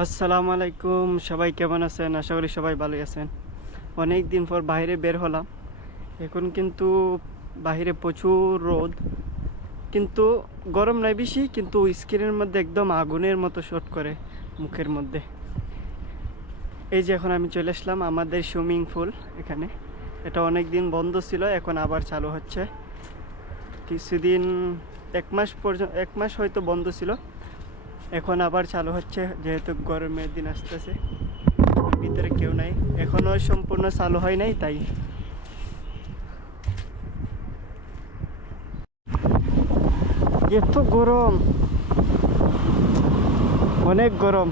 আসসালামু আলাইকুম, সবাই কেমন আছেন? আশা করি সবাই ভালোই আছেন। অনেক দিন পর বাইরে বের হলাম। এখন কিন্তু বাইরে প্রচুর রোদ, কিন্তু গরম নাই বেশি, কিন্তু স্কিনের মধ্যে একদম আগুনের মতো শট করে মুখের মধ্যে। এই যে এখন আমি চলে আসলাম আমাদের সুইমিং পুল এখানে। এটা অনেক দিন বন্ধ ছিল, এখন আবার চালু হচ্ছে। কিছুদিন, এক মাস হয়তো বন্ধ ছিল, এখন আবার চালু হচ্ছে যেহেতু গরমের দিন আসতেছে। ভিতরে কেউ নাই, এখনো সম্পূর্ণ চালু হয় নাই, তাই এত গরম, অনেক গরম।